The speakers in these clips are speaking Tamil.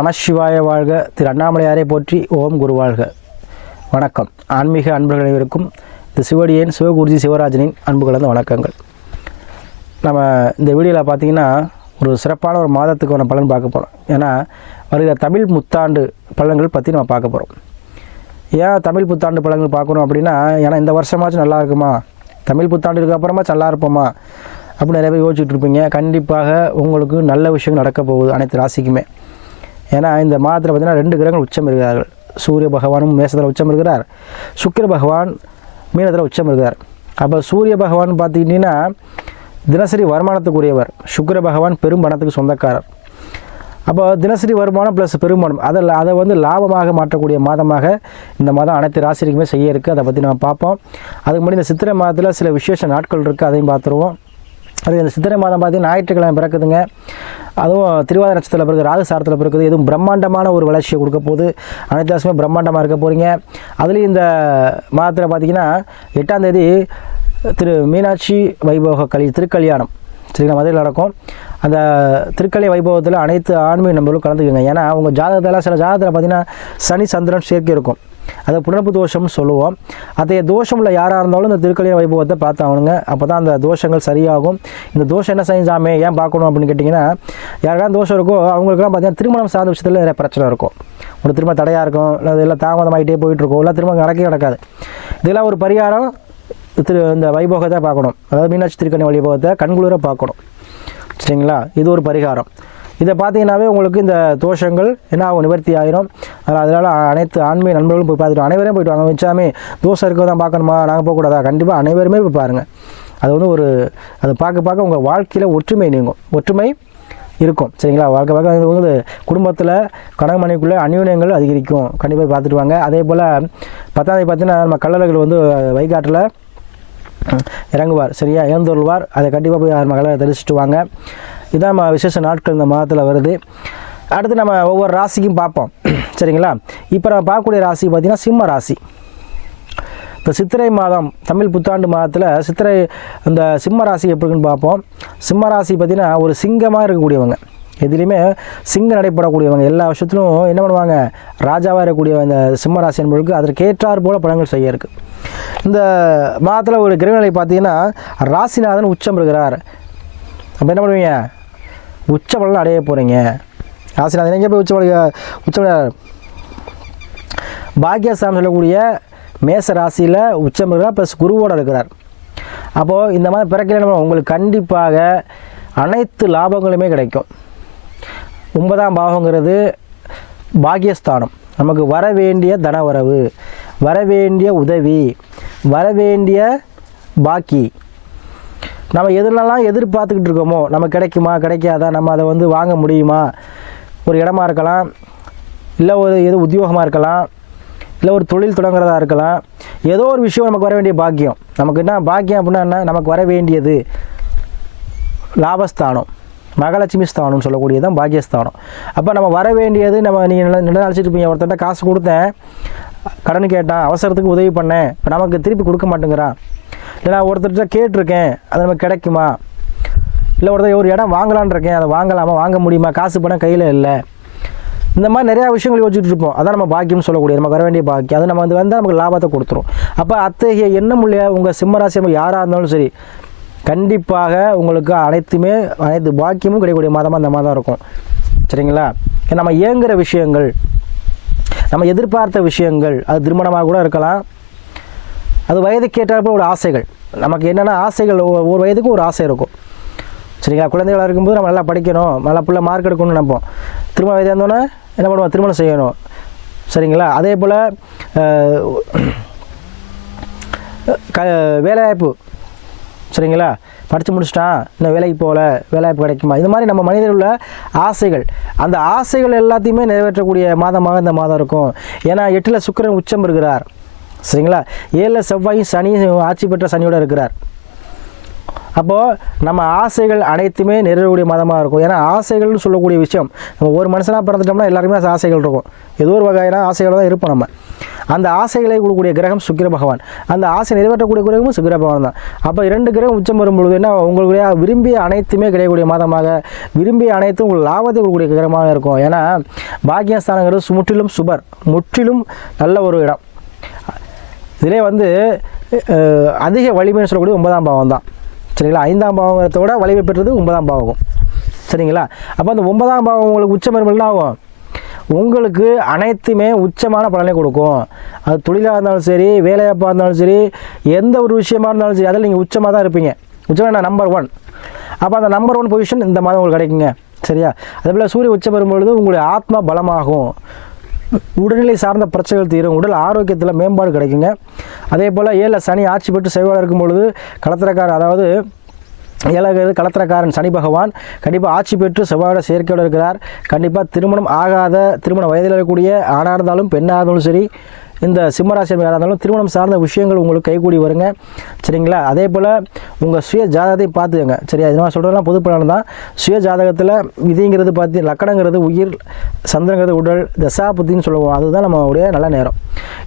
நம சிவாய வாழ்க. திரு அண்ணாமலையாரை போற்றி ஓம் குரு வாழ்க. வணக்கம். ஆன்மீக அன்பர்கள் அனைவருக்கும் இந்த சிவடியன் சிவகுருஜி சிவராஜனின் அன்பு கலந்த வணக்கங்கள். நம்ம இந்த வீடியோவில் பார்த்தீங்கன்னா ஒரு சிறப்பான ஒரு மாதத்துக்கான பலன் பார்க்க போகிறோம் ஏன்னா வருகிற தமிழ் புத்தாண்டு பலன்கள் பற்றி நம்ம பார்க்க போகிறோம் ஏன் தமிழ் புத்தாண்டு பலன்கள் பார்க்குறோம் அப்படின்னா ஏன்னா இந்த வருஷமாச்சும் நல்லா இருக்குமா? தமிழ் புத்தாண்டுக்கு அப்புறமா நல்லா இருப்போமா? அப்படின்னு நிறைய பேர் யோசிச்சுட்டு இருப்பீங்க. கண்டிப்பாக உங்களுக்கு நல்ல விஷயங்கள் நடக்க போகுது அனைத்து ராசிக்குமே. ஏன்னா இந்த மாதத்தில் பார்த்தீங்கன்னா ரெண்டு கிரகங்கள் உச்சம் இருக்கிறார்கள். சூரிய பகவானும் மேசத்தில் உச்சம் இருக்கிறார். சுக்கிர பகவான் மீனத்தில் உச்சம் இருக்கிறார். அப்போ சூரிய பகவான் பார்த்துக்கிட்டிங்கன்னா தினசரி வருமானத்துக்குரியவர். சுக்கிர பகவான் பெரும் பணத்துக்கு சொந்தக்காரர். அப்போ தினசரி வருமானம் ப்ளஸ் பெருமானம் அதை அதை வந்து லாபமாக மாற்றக்கூடிய மாதமாக இந்த மாதம் அனைத்து ராசிக்குமே செய்ய இருக்குது அதை பற்றி நம்ம பார்ப்போம். அதுக்கு முன்னாடி இந்த சித்திரை மாதத்தில் சில விசேஷ நாட்கள் இருக்குது அதையும் பார்த்துருவோம். அது இந்த சித்திரை மாதம் பார்த்தீங்கன்னா ஞாயிற்றுக்கிழமை பிறக்குதுங்க. அதுவும் திருவாதிர நட்சத்திரத்தில் பிறகு ராகு சாரத்தில் பிறக்குது. எதுவும் பிரம்மாண்டமான ஒரு வளர்ச்சியை கொடுக்க போது அனைத்து ராசியுமே பிரம்மாண்டமாக இருக்க போகிறீங்க அதுலேயும் இந்த மாதத்தில் பார்த்தீங்கன்னா எட்டாம் தேதி திரு மீனாட்சி வைபோக கலி திருக்கல்யாணம். சரிங்களா? மதுரையில் நடக்கும். அந்த திருக்கலை வைபவத்தில் அனைத்து ஆண்மை நம்பர்களும் கலந்துக்குங்க. ஏன்னா உங்கள் ஜாதகத்தில் சில ஜாதகத்தில் பார்த்தீங்கன்னா சனி சந்திரன் சேர்க்கை இருக்கும். அதை புணர்ப்பு தோஷம்னு சொல்லுவோம். அதைய தோஷமில் யாராக இருந்தாலும் இந்த திருக்கல்யாண வைபவத்தை பார்த்தாகணுங்க அப்போ தான் அந்த தோஷங்கள் சரியாகும். இந்த தோஷம் என்ன செஞ்சாமே ஏன் பார்க்கணும் அப்படின்னு கேட்டிங்கன்னா யாருக்காவது தோஷம் இருக்கோ அவங்களுக்குலாம் பார்த்தீங்கன்னா திருமணம் சார்ந்த விஷயத்தில் நிறைய பிரச்சனை இருக்கும். ஒரு திரும்ப தடையாக இருக்கும் இல்லை எல்லாம் தாமதமாகிட்டே போயிட்டுருக்கும் இல்லை திரும்ப நடக்கவே நடக்காது. இதெல்லாம் ஒரு பரிகாரம் திரு இந்த வைபோகத்தை பார்க்கணும். அதாவது மீனாட்சி திருக்கணி வைபவத்தை கண்குளிர பார்க்கணும். சரிங்களா? இது ஒரு பரிகாரம். இதை பார்த்தீங்கன்னாவே உங்களுக்கு இந்த தோஷங்கள் என்ன ஆகும் நிவர்த்தி ஆயிரும். அதனால் அதனால் அனைத்து ஆன்மீக நண்பர்களும் போய் பார்த்துட்டு அனைவரும் போயிட்டு வாங்க. வச்சாமே தோஷம் இருக்க தான் பார்க்கணுமா? நாங்கள் போகக்கூடாதா கண்டிப்பாக அனைவருமே போய் பாருங்கள் அது வந்து ஒரு அதை பார்க்க பார்க்க உங்கள் வாழ்க்கையில் ஒற்றுமை நீங்கும். ஒற்றுமை இருக்கும். சரிங்களா? வாழ்க்கை பார்க்க இது வந்து குடும்பத்தில் கணவன் மனைவிக்குள்ளே அந்யூன்யங்கள் அதிகரிக்கும். கண்டிப்பாக பார்த்துட்டு வாங்க. அதே போல் பத்தாந்தேதி பார்த்தீங்கன்னா நம்ம கல்லறைகள் வந்து வைகாட்டில் இறங்குவார். சரியா? இழந்துருவார் அதை கண்டிப்பாக போய் நம்ம கல்லறை தெளிச்சுட்டு வாங்க. இதான் நம்ம விசேஷ நாட்கள் இந்த மாதத்தில் வருது. அடுத்து நம்ம ஒவ்வொரு ராசிக்கும் பார்ப்போம். சரிங்களா? இப்போ நம்ம பார்க்கக்கூடிய ராசி பார்த்திங்கன்னா சிம்ம ராசி. இப்போ சித்திரை மாதம் தமிழ் புத்தாண்டு மாதத்தில் சித்திரை இந்த சிம்ம ராசி எப்படி இருக்குன்னு பார்ப்போம். சிம்ம ராசி பார்த்திங்கன்னா ஒரு சிங்கமாக இருக்கக்கூடியவங்க. எதுலேயுமே சிங்கம் நடைபெறக்கூடியவங்க. எல்லா வருஷத்திலும் என்ன பண்ணுவாங்க? ராஜாவாக இருக்கக்கூடிய இந்த சிம்ம ராசி என்பவர்களுக்கு அதற்கு ஏற்றாறு போல பழங்கள் செய்ய இருக்குது இந்த மாதத்தில் ஒரு கிரகநிலை பார்த்தீங்கன்னா ராசிநாதன் உச்சம் இருக்கிறார் அப்போ என்ன பண்ணுவீங்க? உச்ச பலன் அடைய போகிறீங்க ராசிநாதன் எங்கே போய் உச்ச பல- உச்ச பாக்கியஸ்தானம் சொல்லக்கூடிய மேச ராசியில் உச்சம் இருக்கிறார் ப்ளஸ் குருவோடு இருக்கிறார். அப்போது இந்த மாதிரி பிறக்கல உங்களுக்கு கண்டிப்பாக அனைத்து லாபங்களுமே கிடைக்கும். ஒன்பதாம் பாவங்கிறது பாக்கியஸ்தானம் நமக்கு வர வேண்டிய தனவரவு வர வேண்டிய உதவி வர வேண்டிய பாக்கி. நம்ம எதுலலாம் எதிர்பார்த்துக்கிட்டு இருக்கோமோ நம்ம கிடைக்குமா கிடைக்காதா நம்ம அதை வந்து வாங்க முடியுமா? ஒரு இடமா இருக்கலாம் இல்லை ஒரு எது உத்தியோகமாக இருக்கலாம் இல்லை ஒரு தொழில் தொடங்குறதா இருக்கலாம் ஏதோ ஒரு விஷயம் நமக்கு வர வேண்டிய பாக்கியம். நமக்கு என்ன பாக்கியம் அப்படின்னா என்ன? நமக்கு வர வேண்டியது லாபஸ்தானம். மகாலட்சுமி ஸ்தானம்னு சொல்லக்கூடியது தான் பாக்கியஸ்தானம். அப்போ நம்ம வர வேண்டியது நம்ம நீங்கள் நில நிலச்சிட்டு இருப்பீங்க. ஒருத்தர்கிட்ட காசு கொடுத்தேன் கடன் கேட்டான் அவசரத்துக்கு உதவி பண்ணேன் இப்போ நமக்கு திருப்பி கொடுக்க மாட்டேங்கிறான். இல்லை நான் ஒருத்தர்கிட்ட கேட்டிருக்கேன் அது நமக்கு கிடைக்குமா? இல்லை ஒருத்தர் ஒரு இடம் வாங்கலான் இருக்கேன் அதை வாங்கலாமா வாங்க முடியுமா? காசு பணம் கையில் இல்லை. இந்த மாதிரி நிறையா விஷயங்கள் யோசிச்சுட்டு இருப்போம். அதான் நம்ம பாக்கியம்னு சொல்லக்கூடிய நமக்கு வர வேண்டிய பாக்கியம். அது நம்ம வந்து வந்தால் நமக்கு லாபத்தை கொடுத்துரும். அப்போ அத்தகைய எண்ணம் உள்ள உங்கள் சிம்மராசி நம்ம யாராக இருந்தாலும் சரி கண்டிப்பாக உங்களுக்கு அனைத்துமே அனைத்து பாக்கியமும் கிடைக்கக்கூடிய மாதமாக அந்த மாதம் இருக்கும். சரிங்களா? ஏன்னா நம்ம இயங்குகிற விஷயங்கள் நம்ம எதிர்பார்த்த விஷயங்கள் அது திருமணமாக கூட இருக்கலாம். அது வயதுக்கு ஏற்றாற்போல் ஒரு ஆசைகள். நமக்கு என்னென்ன ஆசைகள் ஒவ்வொரு ஒரு வயதுக்கும் ஒரு ஆசை இருக்கும். சரிங்களா? குழந்தைகளாக இருக்கும்போது நம்ம நல்லா படிக்கணும். நல்லா பிள்ளை மார்க் எடுக்கணும்னு நினைப்போம். திருமண வயதாக இருந்தோன்னே என்ன பண்ணுவோம்? திருமணம் செய்யணும். சரிங்களா? அதே போல் க வேலைவாய்ப்பு. சரிங்களா? படித்து முடிச்சிட்டான் இன்னும் வேலைக்கு போகல வேலைவாய்ப்பு கிடைக்குமா? இது மாதிரி நம்ம மனிதர் உள்ள ஆசைகள். அந்த ஆசைகள் எல்லாத்தையுமே நிறைவேற்றக்கூடிய மாதமாக இந்த மாதம் இருக்கும். ஏன்னா எட்டில் சுக்கிரன் உச்சம் இருக்கிறார் சரிங்களா? ஏழில் செவ்வாயும் சனியும் ஆட்சி பெற்ற சனியோட இருக்கிறார். அப்போது நம்ம ஆசைகள் அனைத்துமே நிறைவேறக்கூடிய மதமாக இருக்கும். ஏன்னா ஆசைகள்னு சொல்லக்கூடிய விஷயம் நம்ம ஒரு மனுஷனாக பிறந்துட்டோம்னா எல்லாருமே ஆசைகள் இருக்கும். ஏதோ ஒரு வகையான ஆசைகள் தான் இருப்போம் நம்ம. அந்த ஆசைகளை கொடுக்கக்கூடிய கிரகம் சுக்கிர பகவான். அந்த ஆசை நிறைவேற்றக்கூடிய கிரகமும் சுக்கிர பகவான் தான். அப்போ இரண்டு கிரகம் உச்சம் வரும்பொழுது என்ன உங்களுடைய விரும்பிய அனைத்துமே கிடைக்கக்கூடிய மாதமாக விரும்பிய அனைத்தும் உங்களுக்கு லாபத்தை கொடுக்கக்கூடிய கிரகமாக இருக்கும். ஏன்னா பாக்கியஸ்தானங்கிறது முற்றிலும் சுபர் முற்றிலும் நல்ல ஒரு இடம். இதிலே வந்து அதிக வலிமைன்னு சொல்லக்கூடிய ஒன்பதாம் பாவம் தான். சரிங்களா? ஐந்தாம் பாவத்தை விட வலிமை பெற்றது ஒன்பதாம் பாவம் சரிங்களா? அப்போ அந்த ஒன்பதாம் பாவம் உங்களுக்கு உச்சம் என்ன ஆகும் உங்களுக்கு அனைத்துமே உச்சமான பலனை கொடுக்கும். அது தொழிலாக இருந்தாலும் சரி வேலைவாய்ப்பாக இருந்தாலும் சரி எந்த ஒரு விஷயமா இருந்தாலும் சரி அதில் நீங்கள் உச்சமாக தான் இருப்பீங்க. உச்சமாக நம்பர் ஒன் அப்போ அந்த நம்பர் ஒன் பொசிஷன் இந்த மாதம் உங்களுக்கு கிடைக்குங்க. சரியா? அதே போல் சூரிய உச்சம் வரும்பொழுது உங்களுடைய ஆத்மா பலமாகும். உடல்நிலை சார்ந்த பிரச்சனைகள் தீரும். உடல் ஆரோக்கியத்தில் மேம்பாடு கிடைக்குங்க. அதே போல் ஏழில் சனி ஆட்சி பெற்று செய்வாளர் இருக்கும் பொழுது களத்திரக்காரர் அதாவது ஏழாவது களத்திரக்காரன் சனி பகவான் கண்டிப்பாக ஆட்சி பெற்று செவ்வாயோட சேர்க்கையோடு இருக்கிறார். கண்டிப்பாக திருமணம் ஆகாத திருமண வயதில் இருக்கக்கூடிய ஆணாக இருந்தாலும் பெண்ணாக இருந்தாலும் சரி இந்த சிம்மராசியாக இருந்தாலும் திருமணம் சார்ந்த விஷயங்கள் உங்களுக்கு கைகூடி வருங்க. சரிங்களா? அதே போல் உங்கள் சுய ஜாதகத்தை பார்த்துக்கங்க. சரியா? இது நான் சொல்கிறதெல்லாம் பொது பலன் தான். சுய ஜாதகத்தில் விதிங்கிறது பார்த்து லக்கணங்கிறது உயிர் சந்திரங்கிறது உடல் தசாபுத்தின்னு சொல்லுவோம். அதுதான் நம்மளுடைய நல்ல நேரம்.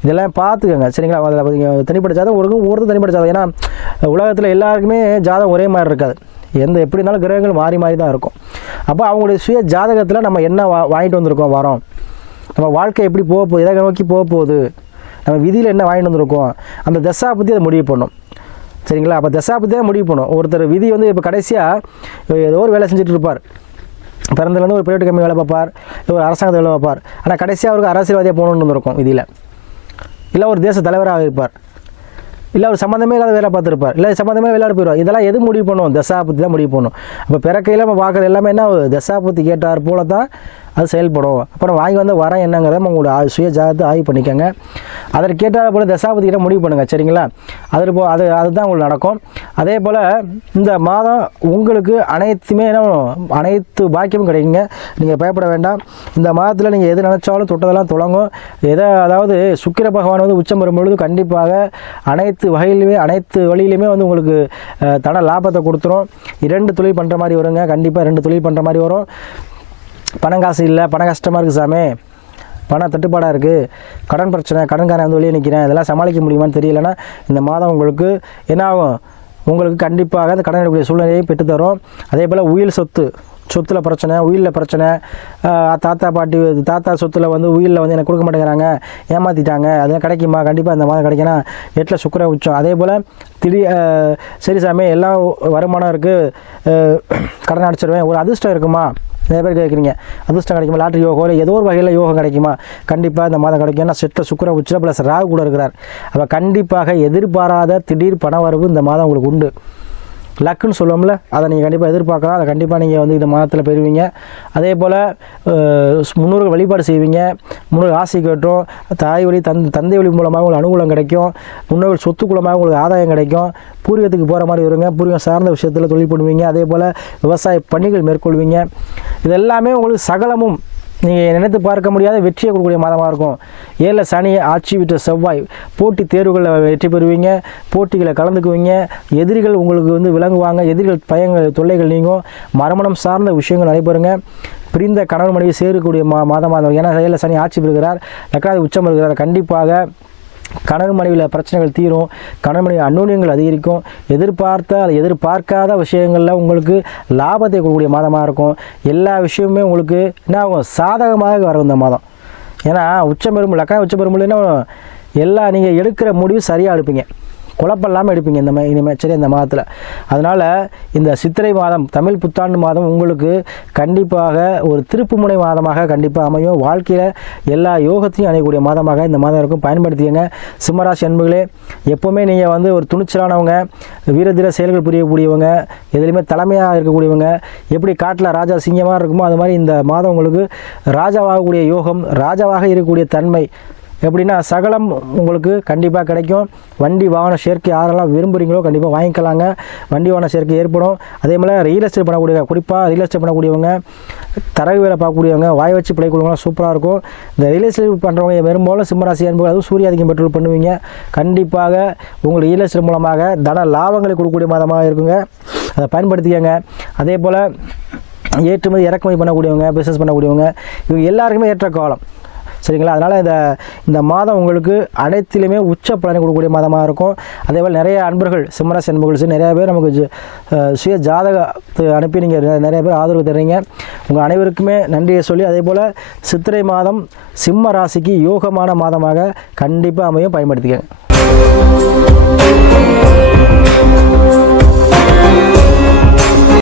இதெல்லாம் பார்த்துக்கோங்க. சரிங்களா? அதில் தனிப்பட்ட ஜாதகம் ஒருக்கும் ஒருத்தர் தனிப்பட்ட ஜாதகம். ஏன்னா உலகத்தில் எல்லாருக்குமே ஜாதகம் ஒரே மாதிரி இருக்காது. எந்த எப்படி இருந்தாலும் கிரகங்கள் மாறி மாறி தான் இருக்கும். அப்போ அவங்களுடைய சுய ஜாதகத்தில் நம்ம என்ன வா வாங்கிட்டு வந்திருக்கோம் வரோம்? நம்ம வாழ்க்கை எப்படி போக போகுது எதை நோக்கி போக போகுது நம்ம விதியில் என்ன வாங்கிட்டு வந்திருக்கோம் அந்த தசா பற்றி அதை முடிவு பண்ணும். சரிங்களா? அப்போ தசா பற்றி தான் முடிவு பண்ணும். ஒருத்தர் விதி வந்து இப்போ கடைசியாக ஏதோ ஒரு வேலை செஞ்சுட்டு இருப்பார். பிறந்தலேருந்து ஒரு பிரைவேட் கம்பெனி வேலை பார்ப்பார். இல்லை ஒரு அரசாங்கத்தை வேலை பார்ப்பார். ஆனால் கடைசியாக அவருக்கு அரசியல்வாதியாக போகணுன்னு வந்திருக்கும் விதியில். இல்லை ஒரு தேச தலைவராக இருப்பார். இல்லை அவர் சம்மந்தமே இல்லாத வேலை பார்த்துருப்பார். இல்லை சம்மந்தமே விளையாட போயிடுவார் இதெல்லாம் எது முடிவு பண்ணும்? தசாபத்தி தான் முடிவு பண்ணும். அப்போ பிறக்கையில் நம்ம பார்க்குறது எல்லாமே என்ன தசாபத்தி கேட்டார் போல தான் அது செயல்படும். அப்புறம் வாங்கி வந்த வர என்னங்கிறத உங்களோட சுய ஜாதகத்தை ஆய்வு பண்ணிக்கோங்க. அதற்கு கேட்டால் போல் தசாபதி முடிவு பண்ணுங்கள் சரிங்களா? அது போ அது அதுதான் உங்களுக்கு நடக்கும். அதே போல் இந்த மாதம் உங்களுக்கு அனைத்துமே என்ன அனைத்து பாக்கியமும் கிடைக்குங்க. நீங்கள் பயப்பட வேண்டாம். இந்த மாதத்தில் நீங்கள் எது நினச்சாலும் தொட்டதெல்லாம் தொடங்கும். எதை அதாவது சுக்கிர பகவான் வந்து உச்சம் வரும்பொழுது கண்டிப்பாக அனைத்து வகையிலுமே அனைத்து வழியிலுமே வந்து உங்களுக்கு தன லாபத்தை கொடுத்துரும். இரண்டு தொழில் பண்ணுற மாதிரி வருங்க. கண்டிப்பாக ரெண்டு தொழில் பண்ணுற மாதிரி வரும். பணம் காசு இல்லை பணம் கஷ்டமாக இருக்குது சாமி. பணம் தட்டுப்பாடாக இருக்குது கடன் பிரச்சனை கடன்காரன் வந்து வெளியே நிற்கிறேன் இதெல்லாம் சமாளிக்க முடியுமான்னு தெரியலன்னா இந்த மாதம் உங்களுக்கு என்ன ஆகும் உங்களுக்கு கண்டிப்பாக அந்த கடன் எடுக்கக்கூடிய சூழ்நிலையை பெற்றுத்தரும். அதே போல் உயிர் சொத்து சொத்தில் பிரச்சனை உயிரில் பிரச்சனை. தாத்தா பாட்டி தாத்தா சொத்தில் வந்து உயிரில் வந்து எனக்கு கொடுக்க மாட்டேங்கிறாங்க. ஏமாற்றிட்டாங்க அதெல்லாம் கிடைக்குமா? கண்டிப்பாக இந்த மாதம் கிடைக்கணும். எட்டில் சுக்கர உச்சம். அதே போல் திடீர் சரி சாமி எல்லாம் வருமானம் இருக்குது கடன் அடிச்சிடுவேன் ஒரு அதிர்ஷ்டம் இருக்குமா? நிறைய பேர் கேட்குறீங்க. அதிர்ஷ்டம் கிடைக்குமா? லாட்ரி யோகம் இல்லை ஏதோ ஒரு வகையில் யோகம் கிடைக்குமா? கண்டிப்பாக இந்த மாதம் கிடைக்கும். ஏன்னா செட்ட சுக்கர உச்சில ப்ளஸ் ராகு கூட இருக்கிறார். அப்போ கண்டிப்பாக எதிர்பாராத திடீர் பண வரவு இந்த மாதம் உங்களுக்கு உண்டு. லக்குன்னு சொல்லுவோம்ல அதை நீங்கள் கண்டிப்பாக எதிர்பார்க்கலாம். அதை கண்டிப்பாக நீங்கள் வந்து இந்த மாதத்தில் பெறுவீங்க. அதே போல் முன்னோர்கள் வழிபாடு செய்வீங்க. முன்னோர்கள் ஆசை கேட்டோம். தாய் வழி தந் தந்தை வழி மூலமாக உங்களுக்கு அனுகூலம் கிடைக்கும். முன்னோர்கள் சொத்து குலமாக உங்களுக்கு ஆதாயம் கிடைக்கும். பூர்வீகத்துக்கு போகிற மாதிரி வருங்க. பூர்வீகம் சார்ந்த விஷயத்தில் தொழில் பண்ணுவீங்க. அதே போல் விவசாய பணிகள் மேற்கொள்வீங்க. இது எல்லாமே உங்களுக்கு சகலமும் நீங்கள் நினைத்து பார்க்க முடியாத வெற்றியை கொடுக்கக்கூடிய மாதமாக இருக்கும். ஏழில் சனியை ஆட்சி விட்ட செவ்வாய். போட்டி தேர்வுகளில் வெற்றி பெறுவீங்க போட்டிகளை கலந்துக்குவீங்க எதிரிகள் உங்களுக்கு வந்து விளங்குவாங்க எதிரிகள் பயங்கள் தொல்லைகள் நீங்கும். மரமணம் சார்ந்த விஷயங்கள் நடைபெறுங்க. பிரிந்த கணவன் மனைவி சேரக்கூடிய மா மாதமாக இருக்கும். ஏன்னா ஏழில் சனி ஆட்சி பெறுகிறார் லக்னாதி உச்சம் பெறுகிறார். கண்டிப்பாக கணவன் மனைவியில் பிரச்சனைகள் தீரும் கணவன் மனைவி அந்நூன்யங்கள் அதிகரிக்கும் எதிர்பார்த்த எதிர்பார்க்காத விஷயங்களில் உங்களுக்கு லாபத்தை கொடுக்கக்கூடிய மாதமாக இருக்கும். எல்லா விஷயமுமே உங்களுக்கு என்ன ஆகும்? சாதகமாக வரும் இந்த மாதம். ஏன்னா உச்சம் பெரும்பு லக்கண உச்சம் பெறும்போது என்ன எல்லா நீங்கள் எடுக்கிற முடிவு சரியாக எடுப்பீங்க. குழப்பம் இல்லாமல் எடுப்பீங்க இந்த மா இனிமேல் சரி இந்த மாதத்தில். அதனால் இந்த சித்திரை மாதம் தமிழ் புத்தாண்டு மாதம் உங்களுக்கு கண்டிப்பாக ஒரு திருப்புமுனை மாதமாக கண்டிப்பாக அமையும். வாழ்க்கையில் எல்லா யோகத்தையும் அணையக்கூடிய மாதமாக இந்த மாதம் இருக்கும். பயன்படுத்திக்கங்க. சிம்மராசி அன்புகளே எப்போவுமே நீங்கள் வந்து ஒரு துணிச்சலானவங்க வீரதீர செயல்கள் புரியக்கூடியவங்க எதுலையுமே தலைமையாக இருக்கக்கூடியவங்க எப்படி காட்டில் ராஜா சிங்கமாக இருக்குமோ அது மாதிரி இந்த மாதம் உங்களுக்கு ராஜாவாகக்கூடிய யோகம் ராஜாவாக இருக்கக்கூடிய தன்மை எப்படின்னா சகலம் உங்களுக்கு கண்டிப்பாக கிடைக்கும். வண்டி வாகன சேர்க்கை யாரெல்லாம் விரும்புகிறீங்களோ கண்டிப்பாக வாங்கிக்கலாங்க. வண்டி வாகன சேர்க்கை ஏற்படும். அதே போல் ரியல் எஸ்டேட் பண்ணக்கூடிய குறிப்பாக ரியல் எஸ்டேட் பண்ணக்கூடியவங்க தரகு வேலை பார்க்கக்கூடியவங்க வாய் வச்சு பிழைக்கூடியவங்களாம் சூப்பராக இருக்கும். இந்த ரியல் எஸ்டேட் பண்ணுறவங்க பெரும்பாலும் சிம்மராசி அன்பு அதுவும் சூரிய அதிகம் பெட்ரோல் பண்ணுவீங்க. கண்டிப்பாக உங்களுக்கு ரியல் எஸ்டேட் மூலமாக தன லாபங்களை கொடுக்கக்கூடிய மாதமாக இருக்குங்க. அதை பயன்படுத்திக்கங்க. அதே போல் ஏற்றுமதி இறக்குமதி பண்ணக்கூடியவங்க பிஸ்னஸ் பண்ணக்கூடியவங்க இவங்க எல்லாருக்குமே ஏற்ற காலம். சரிங்களா? அதனால் இந்த இந்த மாதம் உங்களுக்கு அனைத்திலுமே உச்ச பலனை கொடுக்கக்கூடிய மாதமாக இருக்கும். அதே போல் நிறைய அன்பர்கள் சிம்மராசி அன்பர்கள் நிறையா நிறைய பேர் நமக்கு சுய ஜாதகத்தை அனுப்பி நீங்கள் நிறைய பேர் ஆதரவு தர்றீங்க. உங்கள் அனைவருக்குமே நன்றியை சொல்லி அதே போல் சித்திரை மாதம் சிம்ம ராசிக்கு யோகமான மாதமாக கண்டிப்பாக அமையும். பயன்படுத்திக்கங்க.